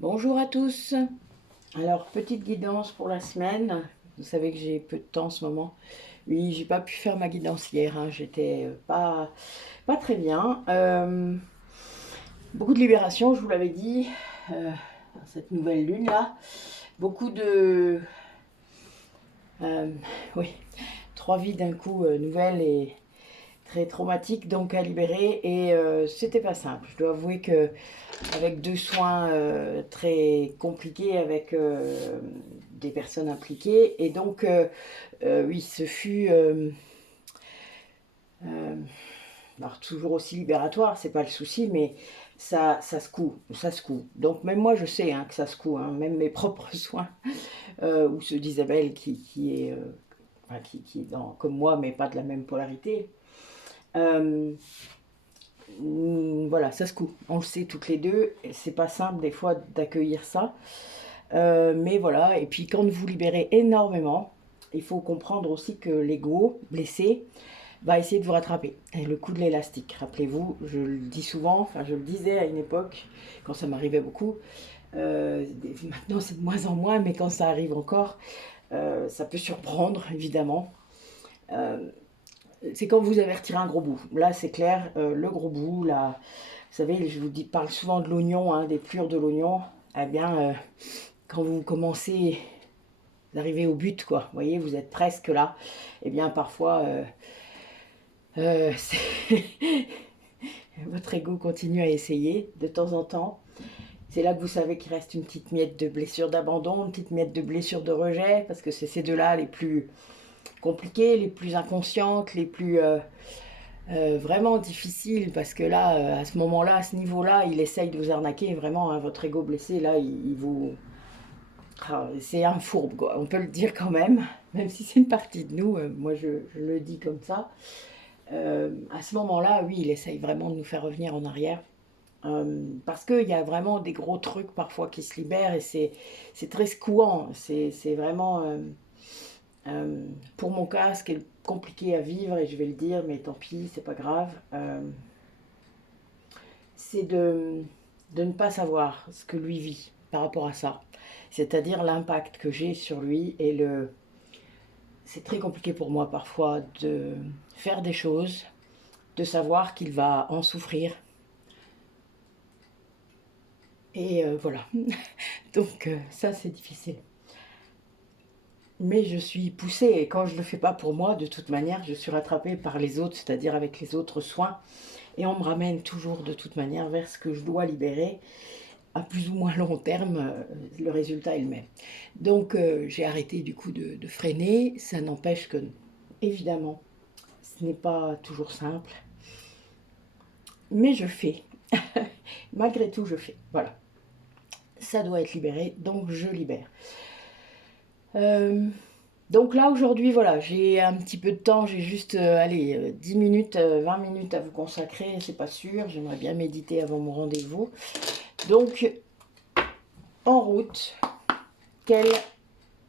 Bonjour à tous. Alors, petite guidance pour la semaine. Vous savez que j'ai peu de temps en ce moment. Oui, j'ai pas pu faire ma guidance hier, hein. J'étais pas très bien. Beaucoup de libération, je vous l'avais dit, dans cette nouvelle lune là. Beaucoup de... euh, oui, trois vies d'un coup nouvelles et très traumatiques donc à libérer. Et c'était pas simple. Je dois avouer que avec deux soins très compliqués avec des personnes impliquées. Et donc, oui, ce fut euh, alors toujours aussi libératoire, c'est pas le souci, mais ça secoue, ça secoue. Donc même moi, je sais hein, que ça secoue, hein, même mes propres soins, ou ceux d'Isabelle qui est, enfin, qui est comme moi, mais pas de la même polarité. Euh, voilà, ça secoue. On le sait toutes les deux. C'est pas simple des fois d'accueillir ça. Mais voilà, et puis quand vous libérez énormément, il faut comprendre aussi que l'ego blessé va essayer de vous rattraper. Et le coup de l'élastique, rappelez-vous, je le dis souvent, enfin je le disais à une époque, quand ça m'arrivait beaucoup, maintenant c'est de moins en moins, mais quand ça arrive encore, ça peut surprendre évidemment. Euh, c'est quand vous avez retiré un gros bout. Là c'est clair, le gros bout, là, vous savez, je vous dis, parle souvent de l'oignon, hein, des plures de l'oignon, eh bien, quand vous commencez d'arriver au but, quoi. Vous voyez, vous êtes presque là. Et bien, parfois, votre ego continue à essayer de temps en temps. C'est là que vous savez qu'il reste une petite miette de blessure d'abandon, une petite miette de blessure de rejet, parce que c'est ces deux-là les plus compliquées, les plus inconscientes, les plus vraiment difficiles, parce que là, à ce moment-là, à ce niveau-là, il essaye de vous arnaquer, vraiment, hein, votre ego blessé, là, il vous... Ah, c'est un fourbe, quoi. On peut le dire quand même si c'est une partie de nous, moi je le dis comme ça. À ce moment-là, oui, il essaye vraiment de nous faire revenir en arrière. Parce qu'il y a vraiment des gros trucs parfois qui se libèrent et c'est très secouant. C'est vraiment, pour mon cas, ce qui est compliqué à vivre, et je vais le dire, mais tant pis, c'est pas grave, c'est de ne pas savoir ce que lui vit par rapport à ça. C'est-à-dire l'impact que j'ai sur lui et le... C'est très compliqué pour moi parfois de faire des choses, de savoir qu'il va en souffrir. Et voilà. Donc ça c'est difficile. Mais je suis poussée et quand je ne le fais pas pour moi, de toute manière, je suis rattrapée par les autres, c'est-à-dire avec les autres soins. Et on me ramène toujours de toute manière vers ce que je dois libérer. À plus ou moins long terme, le résultat est le même. Donc j'ai arrêté du coup de freiner. Ça n'empêche que, évidemment, ce n'est pas toujours simple. Mais je fais. Malgré tout, je fais. Voilà. Ça doit être libéré, donc je libère. Euh, donc là, aujourd'hui, voilà, j'ai un petit peu de temps. J'ai juste, allez, 10 minutes, 20 minutes à vous consacrer. C'est pas sûr. J'aimerais bien méditer avant mon rendez-vous. Donc, en route, quel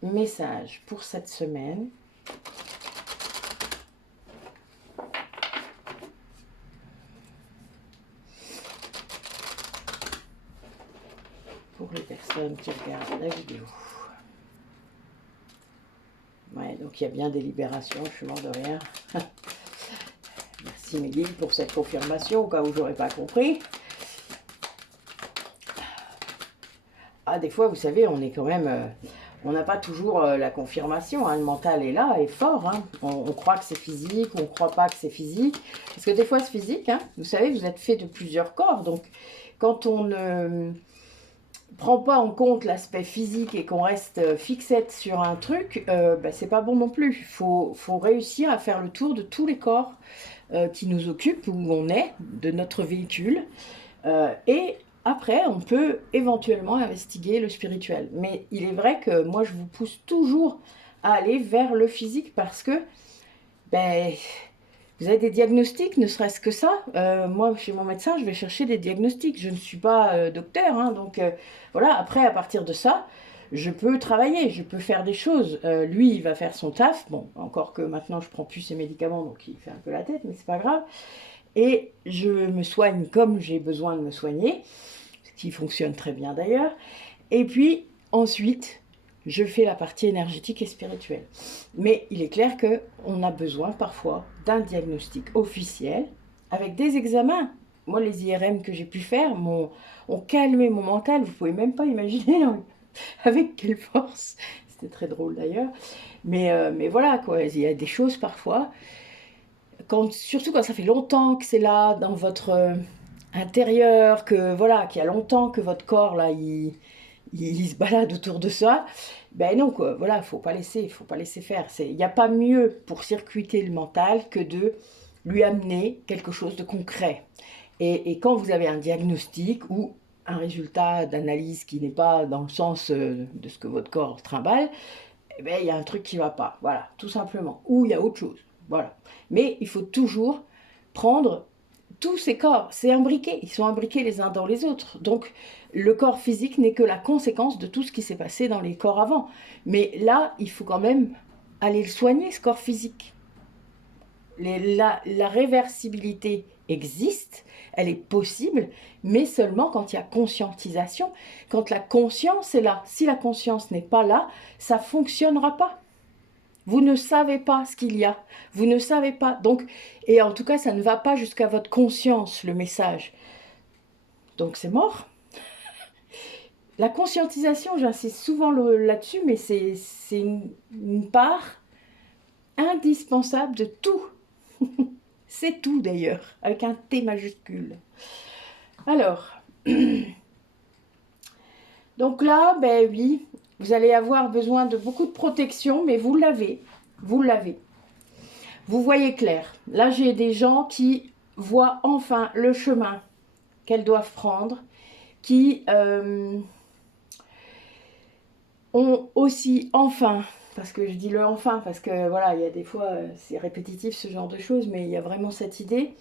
message pour cette semaine? Pour les personnes qui regardent la vidéo. Ouais, donc il y a bien des libérations, je suis mort de rire. Merci Mehdi pour cette confirmation, au cas où j'aurais pas compris. Ah, des fois, vous savez, on est quand même... on n'a pas toujours la confirmation, hein. Le mental est là, est fort, hein. On croit que c'est physique, on ne croit pas que c'est physique. Parce que des fois, c'est physique, hein. Vous savez, vous êtes fait de plusieurs corps. Donc, quand on ne prend pas en compte l'aspect physique et qu'on reste fixette sur un truc, bah, c'est pas bon non plus. Faut réussir à faire le tour de tous les corps qui nous occupent, où on est, de notre véhicule. Et après, on peut éventuellement investiguer le spirituel. Mais il est vrai que moi, je vous pousse toujours à aller vers le physique parce que ben, vous avez des diagnostics, ne serait-ce que ça. Moi, chez mon médecin, je vais chercher des diagnostics. Je ne suis pas docteur, hein, donc voilà. Après, à partir de ça, je peux travailler, je peux faire des choses. Lui, il va faire son taf. Bon, encore que maintenant, je prends plus ses médicaments, donc il fait un peu la tête, mais c'est pas grave. Et je me soigne comme j'ai besoin de me soigner, ce qui fonctionne très bien d'ailleurs. Et puis ensuite, je fais la partie énergétique et spirituelle. Mais il est clair qu'on a besoin parfois d'un diagnostic officiel avec des examens. Moi, les IRM que j'ai pu faire ont calmé mon mental. Vous pouvez même pas imaginer avec quelle force. C'était très drôle d'ailleurs. Mais voilà, quoi. Il y a des choses parfois, surtout quand ça fait longtemps que c'est là, dans votre intérieur, que voilà, qu'il y a longtemps que votre corps, là, il se balade autour de ça. Ben non, quoi. Voilà, faut pas laisser faire. Il n'y a pas mieux pour circuiter le mental que de lui amener quelque chose de concret. Et quand vous avez un diagnostic ou un résultat d'analyse qui n'est pas dans le sens de ce que votre corps trimballe, eh ben, il y a un truc qui ne va pas. Voilà, tout simplement. Ou il y a autre chose. Voilà. Mais il faut toujours prendre tous ces corps. C'est imbriqué. Ils sont imbriqués les uns dans les autres. Donc, le corps physique n'est que la conséquence de tout ce qui s'est passé dans les corps avant. Mais là, il faut quand même aller le soigner, ce corps physique. La réversibilité existe, elle est possible, mais seulement quand il y a conscientisation, quand la conscience est là. Si la conscience n'est pas là, ça ne fonctionnera pas. Vous ne savez pas ce qu'il y a, vous ne savez pas. Donc, et en tout cas, ça ne va pas jusqu'à votre conscience, le message. Donc c'est mort. La conscientisation, j'insiste souvent là-dessus, mais c'est une part indispensable de tout. C'est tout d'ailleurs, avec un T majuscule. Alors, donc là, ben oui, vous allez avoir besoin de beaucoup de protection, mais vous l'avez, vous l'avez. Vous voyez clair. Là, j'ai des gens qui voient enfin le chemin qu'elles doivent prendre, qui ont aussi enfin, parce que je dis le enfin, parce que voilà, il y a des fois, c'est répétitif ce genre de choses, mais il y a vraiment cette idée,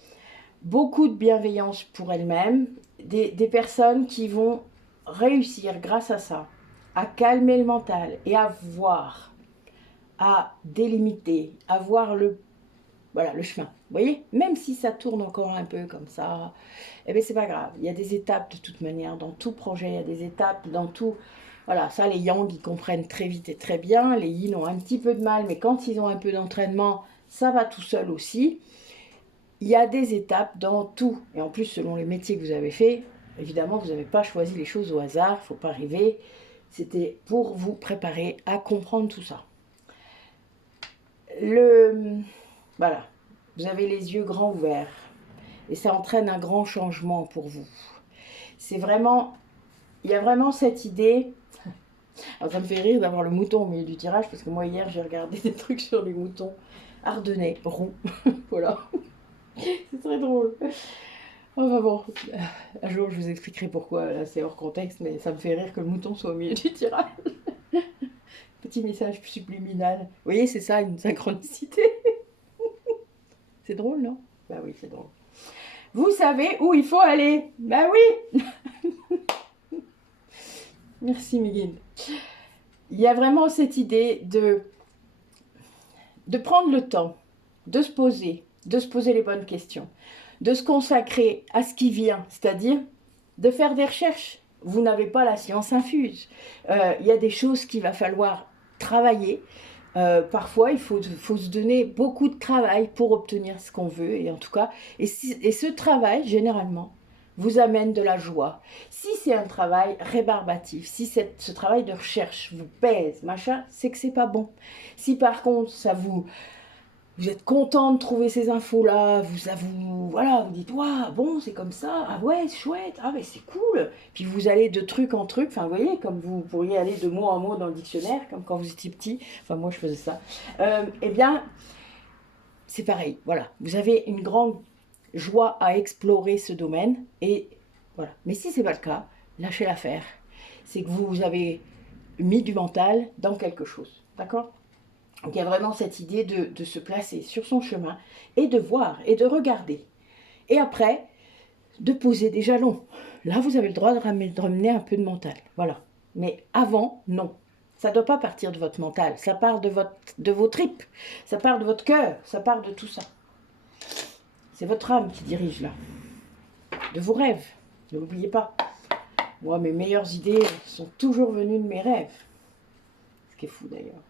beaucoup de bienveillance pour elles-mêmes, des personnes qui vont réussir grâce à ça, à calmer le mental et à voir, à délimiter, à voir le chemin. Vous voyez, même si ça tourne encore un peu comme ça, eh bien c'est pas grave. Il y a des étapes de toute manière, dans tout projet, il y a des étapes dans tout. Voilà, ça les Yang, ils comprennent très vite et très bien. Les Yin ont un petit peu de mal, mais quand ils ont un peu d'entraînement, ça va tout seul aussi. Il y a des étapes dans tout. Et en plus, selon les métiers que vous avez fait, évidemment, vous n'avez pas choisi les choses au hasard, il ne faut pas rêver. C'était pour vous préparer à comprendre tout ça. Voilà, vous avez les yeux grands ouverts. Et ça entraîne un grand changement pour vous. C'est vraiment... Il y a vraiment cette idée... Alors ça me fait rire d'avoir le mouton au milieu du tirage, parce que moi hier j'ai regardé des trucs sur les moutons ardennais, roux. Voilà. C'est très drôle. Enfin bon, un jour je vous expliquerai pourquoi, là c'est hors contexte, mais ça me fait rire que le mouton soit au milieu du tirage. Petit message subliminal. Vous voyez, c'est ça, une synchronicité. C'est drôle, non? Bah oui, c'est drôle. Vous savez où il faut aller? Bah oui. Merci Miguel. Il y a vraiment cette idée de prendre le temps, de se poser les bonnes questions, de se consacrer à ce qui vient, c'est-à-dire de faire des recherches. Vous n'avez pas la science infuse. Il y a des choses qu'il va falloir travailler. Parfois, il faut se donner beaucoup de travail pour obtenir ce qu'on veut, et en tout cas, et ce travail, généralement, vous amène de la joie. Si c'est un travail rébarbatif, si ce travail de recherche vous pèse, machin, c'est que c'est pas bon. Si par contre, vous êtes content de trouver ces infos-là, voilà, vous dites, waouh, bon, c'est comme ça, ah ouais, c'est chouette, ah mais c'est cool. Puis vous allez de truc en truc, enfin, vous voyez, comme vous pourriez aller de mot en mot dans le dictionnaire, comme quand vous étiez petit, enfin, moi je faisais ça. Eh bien, c'est pareil, voilà, vous avez une grande joie à explorer ce domaine, et voilà. Mais si c'est pas le cas, lâchez l'affaire. C'est que vous avez mis du mental dans quelque chose, d'accord? Donc il y a vraiment cette idée de se placer sur son chemin et de voir et de regarder. Et après, de poser des jalons. Là, vous avez le droit de ramener un peu de mental. Voilà. Mais avant, non. Ça ne doit pas partir de votre mental. Ça part de vos tripes. Ça part de votre cœur. Ça part de tout ça. C'est votre âme qui dirige là. De vos rêves. Ne l'oubliez pas. Moi, mes meilleures idées sont toujours venues de mes rêves. Ce qui est fou d'ailleurs.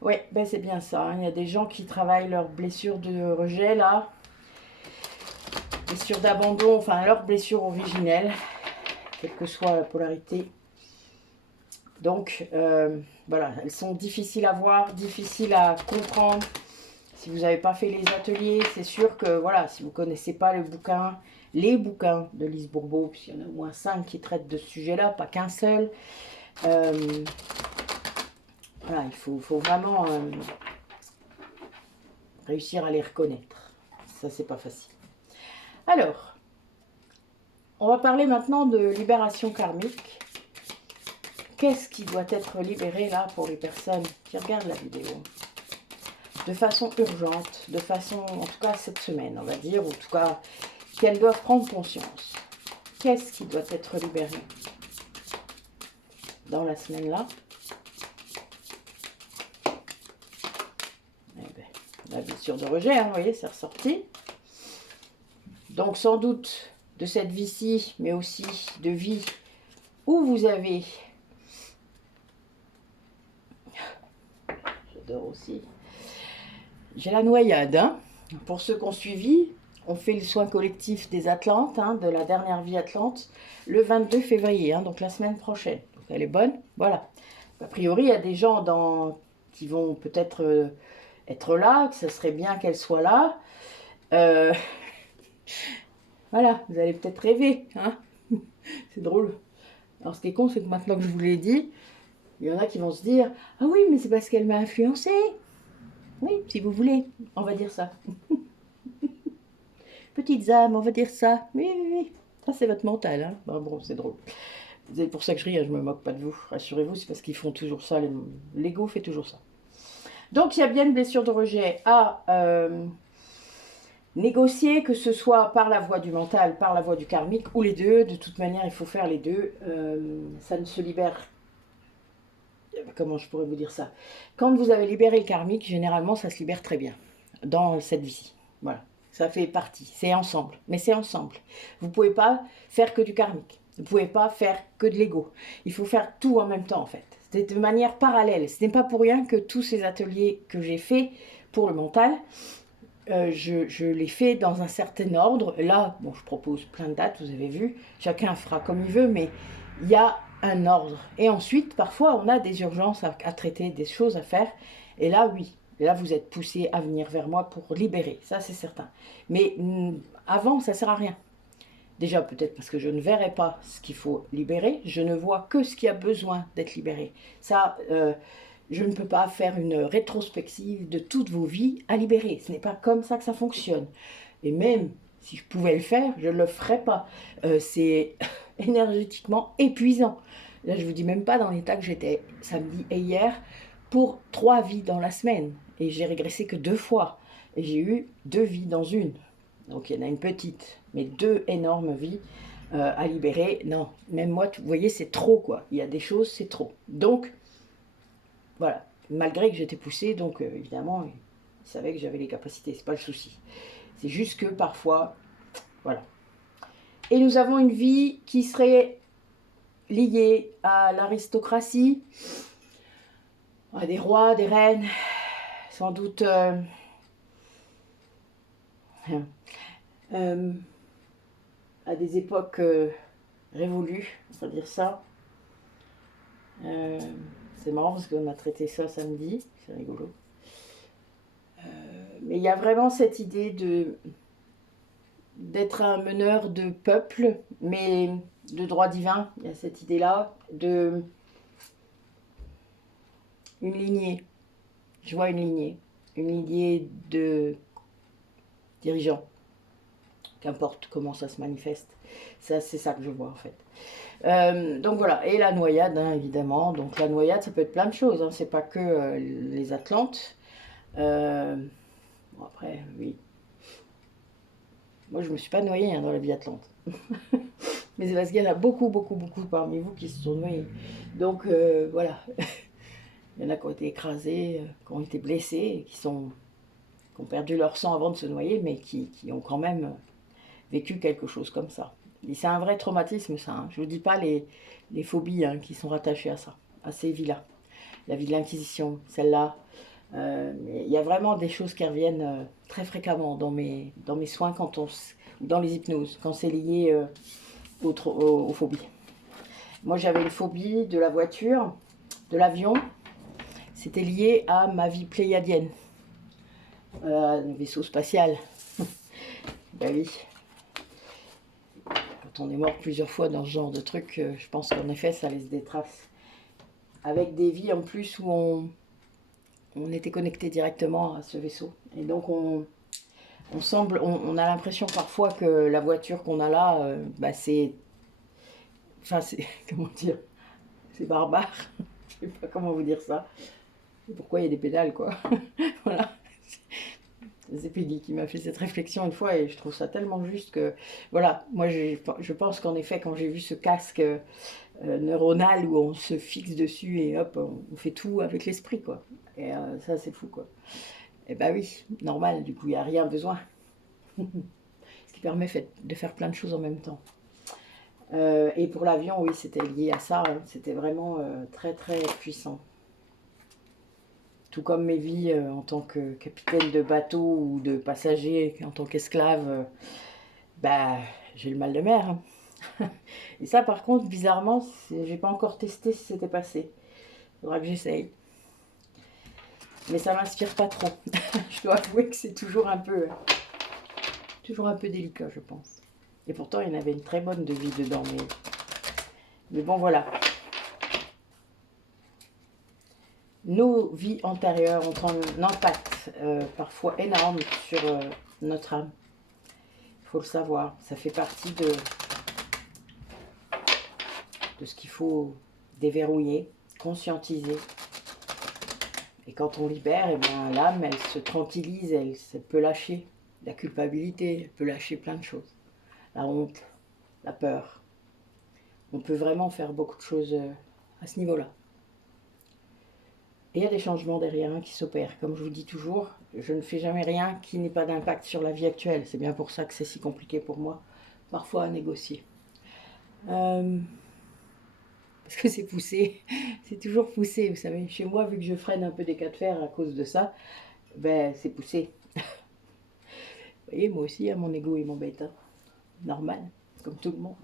Oui, ben c'est bien ça. Hein. Il y a des gens qui travaillent leurs blessures de rejet là. Blessures d'abandon, enfin leurs blessures originelles. Quelle que soit la polarité. Donc, voilà, elles sont difficiles à voir, difficiles à comprendre. Si vous n'avez pas fait les ateliers, c'est sûr que, voilà, si vous ne connaissez pas les bouquins de Lise Bourbeau, puisqu'il y en a au moins 5 qui traitent de ce sujet-là, pas qu'un seul. Voilà, il faut vraiment réussir à les reconnaître. Ça, c'est pas facile. Alors, on va parler maintenant de libération karmique. Qu'est-ce qui doit être libéré là pour les personnes qui regardent la vidéo? De façon urgente, de façon, en tout cas cette semaine, on va dire, ou en tout cas, qu'elles doivent prendre conscience. Qu'est-ce qui doit être libéré dans la semaine là? Eh ben, la blessure de rejet, hein, vous voyez, c'est ressorti. Donc sans doute de cette vie-ci, mais aussi de vie où vous avez... J'adore aussi. J'ai la noyade. Hein. Pour ceux qui ont suivi, on fait le soin collectif des Atlantes, hein, de la dernière vie Atlante, le 22 février, hein, donc la semaine prochaine. Donc elle est bonne, voilà. A priori, il y a des gens qui vont peut-être être là, que ce serait bien qu'elle soit là. Voilà, vous allez peut-être rêver. Hein. C'est drôle. Alors ce qui est con, c'est que maintenant que je vous l'ai dit, il y en a qui vont se dire « Ah oui, mais c'est parce qu'elle m'a influencé !» Oui, si vous voulez, on va dire ça. Petites âmes, on va dire ça. Oui, oui, oui. Ça, c'est votre mental. Hein. Bon, c'est drôle. C'est pour ça que je ris, hein, je me moque pas de vous. Rassurez-vous, c'est parce qu'ils font toujours ça. L'ego fait toujours ça. Donc, il y a bien une blessure de rejet à négocier, que ce soit par la voie du mental, par la voie du karmique, ou les deux. De toute manière, il faut faire les deux. Ça ne se libère... Comment je pourrais vous dire ça? Quand vous avez libéré le karmique, généralement, ça se libère très bien dans cette vie. Voilà. Ça fait partie, c'est ensemble, mais c'est ensemble. Vous ne pouvez pas faire que du karmique, vous ne pouvez pas faire que de l'ego. Il faut faire tout en même temps en fait. C'est de manière parallèle. Ce n'est pas pour rien que tous ces ateliers que j'ai faits pour le mental, je les fais dans un certain ordre. Là, bon, je propose plein de dates, vous avez vu, chacun fera comme il veut, mais il y a un ordre. Et ensuite, parfois, on a des urgences à traiter, des choses à faire, et là, oui. Et là, vous êtes poussé à venir vers moi pour libérer, ça c'est certain. Mais avant, ça ne sert à rien. Déjà, peut-être parce que je ne verrai pas ce qu'il faut libérer, je ne vois que ce qui a besoin d'être libéré. Ça, je ne peux pas faire une rétrospective de toutes vos vies à libérer. Ce n'est pas comme ça que ça fonctionne. Et même si je pouvais le faire, je ne le ferais pas. C'est énergétiquement épuisant. Là, je ne vous dis même pas dans l'état que j'étais samedi et hier pour 3 vies dans la semaine. Et j'ai régressé que 2 fois. Et j'ai eu 2 vies dans une. Donc il y en a une petite, mais 2 énormes vies à libérer. Non, même moi, vous voyez, c'est trop quoi. Il y a des choses, c'est trop. Donc, voilà. Malgré que j'étais poussée, donc évidemment, ils savaient que j'avais les capacités, c'est pas le souci. C'est juste que parfois, voilà. Et nous avons une vie qui serait liée à l'aristocratie, à des rois, des reines, sans doute à des époques révolues, on va dire ça. C'est marrant parce qu'on a traité ça samedi, c'est rigolo. Mais il y a vraiment cette idée d'être un meneur de peuple, mais de droit divin. Il y a cette idée-là de une lignée. Je vois une lignée de dirigeants. Qu'importe comment ça se manifeste. C'est ça que je vois en fait. Donc voilà, et la noyade, hein, évidemment. Donc la noyade, ça peut être plein de choses. Hein. C'est pas que les Atlantes. Bon, après, oui. Moi, je me suis pas noyée hein, dans la vie Atlante. Mais c'est parce qu'il y en a beaucoup, beaucoup, beaucoup parmi vous qui se sont noyés. Donc voilà. Il y en a qui ont été écrasés, qui ont été blessés, qui ont perdu leur sang avant de se noyer, mais qui ont quand même vécu quelque chose comme ça. Et c'est un vrai traumatisme, ça. Hein. Je ne vous dis pas les phobies hein, qui sont rattachées à ça, à ces vies-là. La vie de l'Inquisition, celle-là. Il y a vraiment des choses qui reviennent très fréquemment dans mes soins, dans les hypnoses, quand c'est lié aux phobies. Moi, j'avais une phobie de la voiture, de l'avion. C'était lié à ma vie pléiadienne. Un vaisseau spatial. Ben oui. Quand on est mort plusieurs fois dans ce genre de truc, je pense qu'en effet, ça laisse des traces. Avec des vies en plus où on était connecté directement à ce vaisseau. Et donc, on a l'impression parfois que la voiture qu'on a là, bah c'est... Enfin, c'est... Comment dire? C'est barbare. Je sais pas comment vous dire ça. Pourquoi il y a des pédales, quoi. Voilà. C'est Peggy qui m'a fait cette réflexion une fois et je trouve ça tellement juste que... Voilà, moi je pense qu'en effet, quand j'ai vu ce casque neuronal où on se fixe dessus et hop, on fait tout avec l'esprit, quoi. Et ça, c'est fou, quoi. Et bah oui, normal, du coup, il n'y a rien besoin. Ce qui permet de faire plein de choses en même temps. Et pour l'avion, oui, c'était lié à ça. Hein. C'était vraiment très, très puissant. Tout comme mes vies en tant que capitaine de bateau ou de passager, en tant qu'esclave, bah, j'ai le mal de mer. Hein. Et ça, par contre, bizarrement, j'ai pas encore testé si c'était passé. Faudra que j'essaye. Mais ça m'inspire pas trop. Je dois avouer que c'est toujours un peu délicat, je pense. Et pourtant, il y en avait une très bonne de vie dedans. Mais bon, voilà. Nos vies antérieures ont un impact parfois énorme sur notre âme. Il faut le savoir. Ça fait partie de ce qu'il faut déverrouiller, conscientiser. Et quand on libère, eh bien, l'âme, elle se tranquillise, elle peut lâcher la culpabilité, elle peut lâcher plein de choses. La honte, la peur. On peut vraiment faire beaucoup de choses à ce niveau-là. Et il y a des changements derrière qui s'opèrent. Comme je vous dis toujours, je ne fais jamais rien qui n'ait pas d'impact sur la vie actuelle. C'est bien pour ça que c'est si compliqué pour moi, parfois à négocier. Parce que c'est poussé, c'est toujours poussé, vous savez. Chez moi, vu que je freine un peu des cas de fer à cause de ça, ben c'est poussé. Vous voyez, moi aussi, mon ego il m'embête. Hein. Normal, comme tout le monde.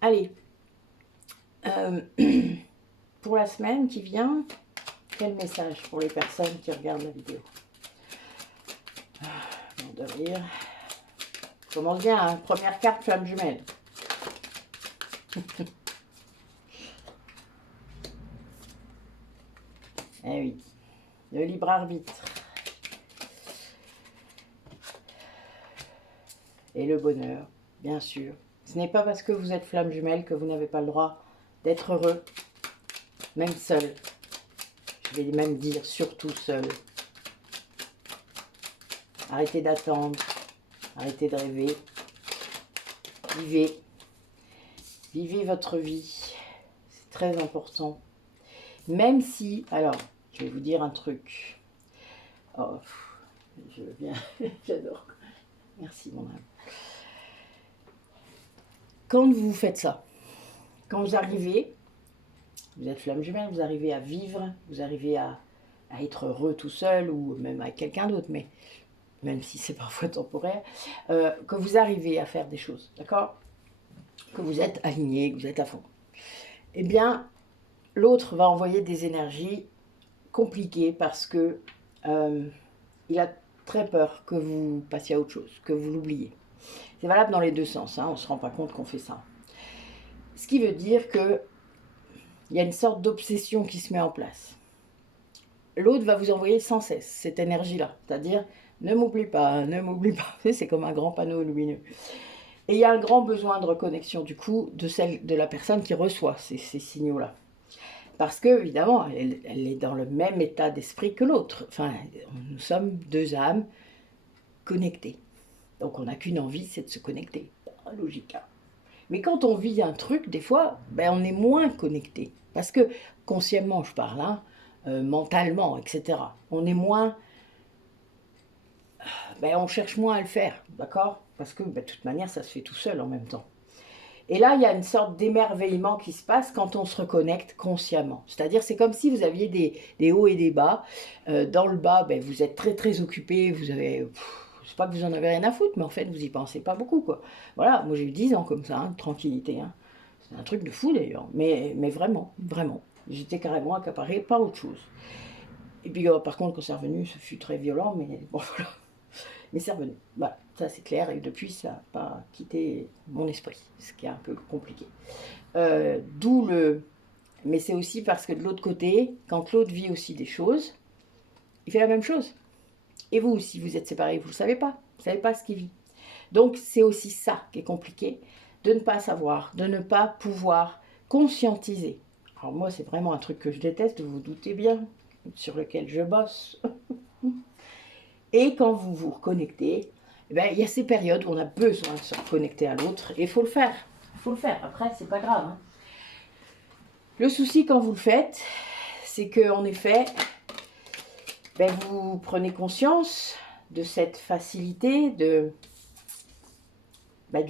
Allez, pour la semaine qui vient, quel message pour les personnes qui regardent la vidéo? De rire. Commence bien, hein. Première carte, flamme jumelle. Eh oui, le libre arbitre. Et le bonheur, bien sûr. Ce n'est pas parce que vous êtes flamme jumelle que vous n'avez pas le droit d'être heureux, même seul. Je vais même dire surtout seul. Arrêtez d'attendre, arrêtez de rêver. Vivez. Vivez votre vie. C'est très important. Même si, alors, je vais vous dire un truc. Oh, je viens, j'adore. Merci mon âme. Quand vous faites ça, quand vous arrivez, vous êtes flamme jumelle, vous arrivez à vivre, vous arrivez à être heureux tout seul ou même avec quelqu'un d'autre, mais même si c'est parfois temporaire, que vous arrivez à faire des choses, d'accord? Que vous êtes aligné, que vous êtes à fond. Eh bien, l'autre va envoyer des énergies compliquées parce que il a très peur que vous passiez à autre chose, que vous l'oubliez. C'est valable dans les deux sens, hein, on ne se rend pas compte qu'on fait ça. Ce qui veut dire qu'il y a une sorte d'obsession qui se met en place. L'autre va vous envoyer sans cesse cette énergie-là, c'est-à-dire ne m'oublie pas, ne m'oublie pas. C'est comme un grand panneau lumineux. Et il y a un grand besoin de reconnexion du coup de la personne qui reçoit ces signaux-là. Parce que, évidemment, elle est dans le même état d'esprit que l'autre. Enfin, nous sommes deux âmes connectées. Donc on n'a qu'une envie, c'est de se connecter. Logique. Hein. Mais quand on vit un truc, des fois, ben, on est moins connecté. Parce que, consciemment, je parle, hein, mentalement, etc. On est moins... Ben, on cherche moins à le faire, d'accord? Parce que, ben, de toute manière, ça se fait tout seul en même temps. Et là, il y a une sorte d'émerveillement qui se passe quand on se reconnecte consciemment. C'est-à-dire, c'est comme si vous aviez des hauts et des bas. Dans le bas, ben, vous êtes très très occupé, vous avez... c'est pas que vous en avez rien à foutre, mais en fait, vous y pensez pas beaucoup, quoi. Voilà, moi j'ai eu 10 ans comme ça, hein, de tranquillité. Hein. C'est un truc de fou d'ailleurs, mais vraiment, vraiment. J'étais carrément accaparée par autre chose. Et puis, par contre, quand c'est revenu, ce fut très violent, mais bon, voilà. Mais c'est revenu. Voilà, ça c'est clair. Et depuis, ça n'a pas quitté mon esprit, ce qui est un peu compliqué. D'où le... Mais c'est aussi parce que de l'autre côté, quand l'autre vit aussi des choses, il fait la même chose. Et vous, si vous êtes séparés, vous ne le savez pas. Vous ne savez pas ce qu'il vit. Donc, c'est aussi ça qui est compliqué, de ne pas savoir, de ne pas pouvoir conscientiser. Alors moi, c'est vraiment un truc que je déteste, vous vous doutez bien, sur lequel je bosse. Et quand vous vous reconnectez, eh ben, il y a ces périodes où on a besoin de se reconnecter à l'autre, et il faut le faire. Il faut le faire, après, c'est pas grave. Hein. Le souci, quand vous le faites, c'est qu'en effet, ben, vous prenez conscience de cette facilité, du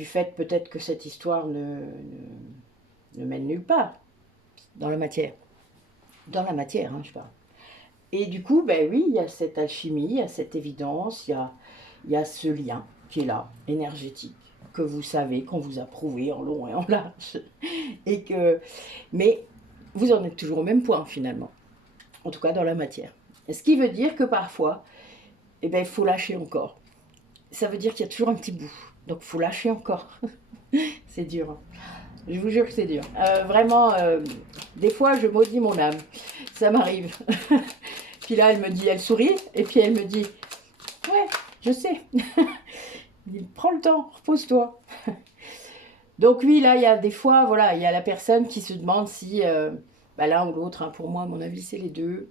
fait peut-être que cette histoire ne mène nulle part, dans la matière. Dans la matière, hein, je parle. Et du coup, ben oui, il y a cette alchimie, il y a cette évidence, il y a ce lien qui est là, énergétique, que vous savez, qu'on vous a prouvé en long et en large. Mais vous en êtes toujours au même point, finalement. En tout cas, dans la matière. Ce qui veut dire que parfois, il faut lâcher encore. Ça veut dire qu'il y a toujours un petit bout. Donc, il faut lâcher encore. C'est dur. Hein. Je vous jure que c'est dur. Vraiment, des fois, je maudis mon âme. Ça m'arrive. Puis là, elle me dit, elle sourit. Et puis, elle me dit, ouais, je sais. Prends le temps, repose-toi. Donc oui, là, il y a des fois, voilà, il y a la personne qui se demande si l'un ou l'autre, hein, pour moi, à mon avis, c'est les deux,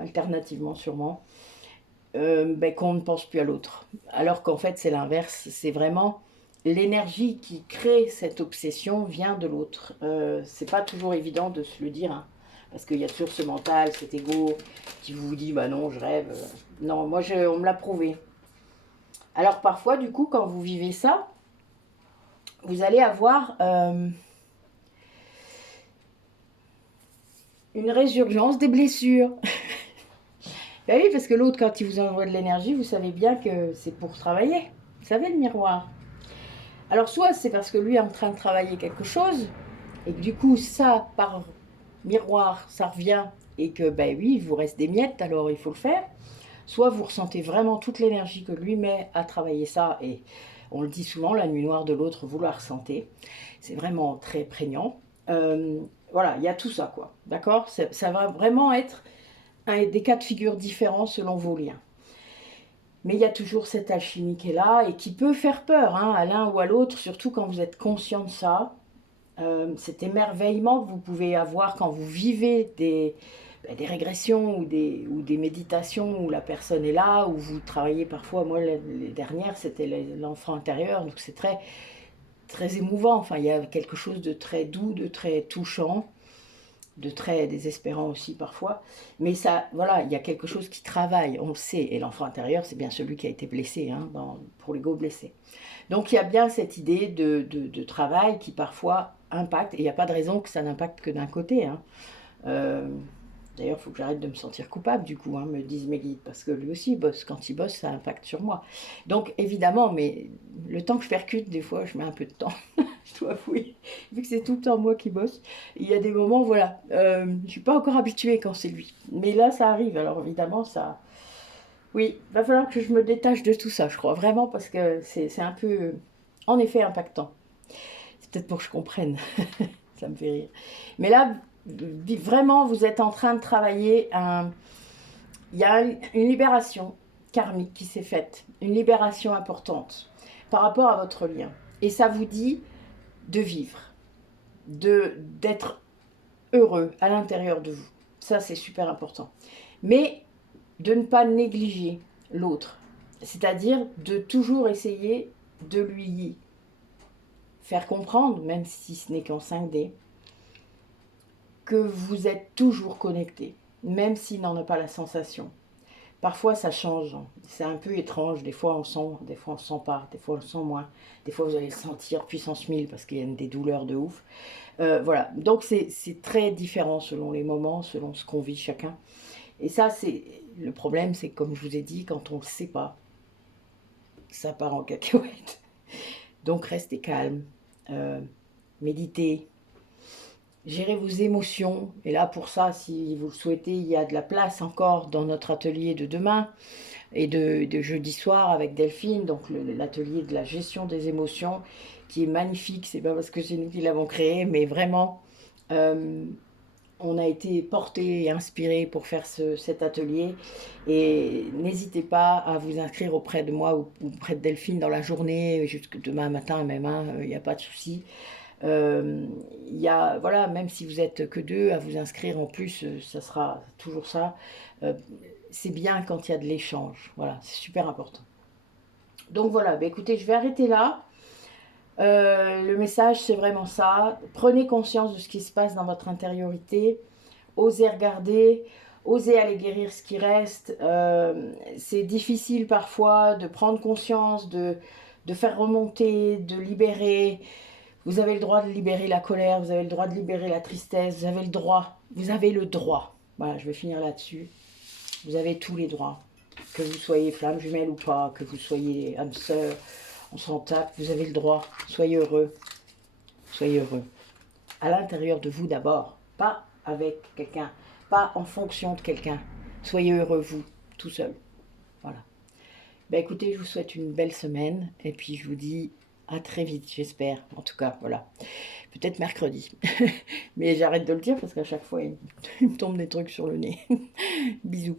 alternativement sûrement, qu'on ne pense plus à l'autre. Alors qu'en fait, c'est l'inverse. C'est vraiment l'énergie qui crée cette obsession vient de l'autre. C'est pas toujours évident de se le dire, hein, parce qu'il y a toujours ce mental, cet ego qui vous dit, bah non, je rêve. Non, moi, on me l'a prouvé. Alors parfois, du coup, quand vous vivez ça, vous allez avoir une résurgence des blessures. Ben oui, parce que l'autre, quand il vous envoie de l'énergie, vous savez bien que c'est pour travailler. Vous savez, le miroir. Alors soit c'est parce que lui est en train de travailler quelque chose, et que du coup, ça, par miroir, ça revient, et que, ben oui, il vous reste des miettes, alors il faut le faire. Soit vous ressentez vraiment toute l'énergie que lui met à travailler ça, et on le dit souvent, la nuit noire de l'autre, vous la ressentez. C'est vraiment très prégnant. Voilà, il y a tout ça, quoi. D'accord ? Ça va vraiment être des cas de figure différents selon vos liens. Mais il y a toujours cette alchimie qui est là et qui peut faire peur, hein, à l'un ou à l'autre, surtout quand vous êtes conscient de ça. Cet émerveillement que vous pouvez avoir quand vous vivez des régressions ou des méditations où la personne est là, où vous travaillez parfois, moi les dernières c'était l'enfant intérieur, donc c'est très, très émouvant, enfin il y a quelque chose de très doux, de très touchant, de très désespérant aussi parfois, mais ça, voilà, il y a quelque chose qui travaille, on le sait, et l'enfant intérieur c'est bien celui qui a été blessé, hein, pour l'ego blessé. Donc il y a bien cette idée de travail qui parfois impacte, et il n'y a pas de raison que ça n'impacte que d'un côté. Hein. D'ailleurs, il faut que j'arrête de me sentir coupable, du coup, hein, me disent mes guides, parce que lui aussi il bosse. Quand il bosse, ça impacte sur moi. Donc évidemment, mais le temps que je percute, des fois, je mets un peu de temps, je dois avouer, vu que c'est tout le temps moi qui bosse. Il y a des moments, voilà, je ne suis pas encore habituée quand c'est lui. Mais là, ça arrive, alors évidemment, ça... Oui, il va falloir que je me détache de tout ça, je crois, vraiment, parce que c'est un peu, en effet, impactant. C'est peut-être pour que je comprenne, ça me fait rire. Mais là, vraiment, vous êtes en train de travailler, il y a une libération karmique qui s'est faite, une libération importante par rapport à votre lien. Et ça vous dit de vivre, d'être heureux à l'intérieur de vous. Ça, c'est super important. Mais de ne pas négliger l'autre, c'est-à-dire de toujours essayer de lui faire comprendre, même si ce n'est qu'en 5D, que vous êtes toujours connecté, même s'il n'en a pas la sensation. Parfois, ça change. C'est un peu étrange. Des fois, on sent, des fois, on sent pas. Des fois, on sent moins. Des fois, vous allez le sentir puissance 1000 parce qu'il y a des douleurs de ouf. Voilà. Donc, c'est très différent selon les moments, selon ce qu'on vit chacun. Et ça, c'est le problème, c'est que comme je vous ai dit, quand on ne le sait pas, ça part en cacahuète. Donc, restez calme. Méditez. Gérez vos émotions. Et là, pour ça, si vous le souhaitez, il y a de la place encore dans notre atelier de demain et de jeudi soir avec Delphine, donc l'atelier de la gestion des émotions, qui est magnifique. C'est pas parce que c'est nous qui l'avons créé, mais vraiment, on a été porté et inspiré pour faire cet atelier. Et n'hésitez pas à vous inscrire auprès de moi ou auprès de Delphine dans la journée, jusque demain matin même, il n'y a pas de souci. Il y a, voilà, même si vous êtes que 2 à vous inscrire en plus, ça sera toujours ça. C'est bien quand il y a de l'échange, voilà, c'est super important. Donc voilà, bah écoutez, je vais arrêter là. Le message, c'est vraiment ça. Prenez conscience de ce qui se passe dans votre intériorité. Osez regarder, osez aller guérir ce qui reste. C'est difficile parfois de prendre conscience, de faire remonter, de libérer. Vous avez le droit de libérer la colère, vous avez le droit de libérer la tristesse, vous avez le droit. Voilà, je vais finir là-dessus. Vous avez tous les droits. Que vous soyez flamme jumelle ou pas, que vous soyez âme sœur, on s'en tape, vous avez le droit. Soyez heureux. Soyez heureux. À l'intérieur de vous d'abord, pas avec quelqu'un, pas en fonction de quelqu'un. Soyez heureux vous, tout seul. Voilà. Ben écoutez, je vous souhaite une belle semaine et puis je vous dis à très vite, j'espère. En tout cas, voilà. Peut-être mercredi. Mais j'arrête de le dire parce qu'à chaque fois, il me tombe des trucs sur le nez. Bisous.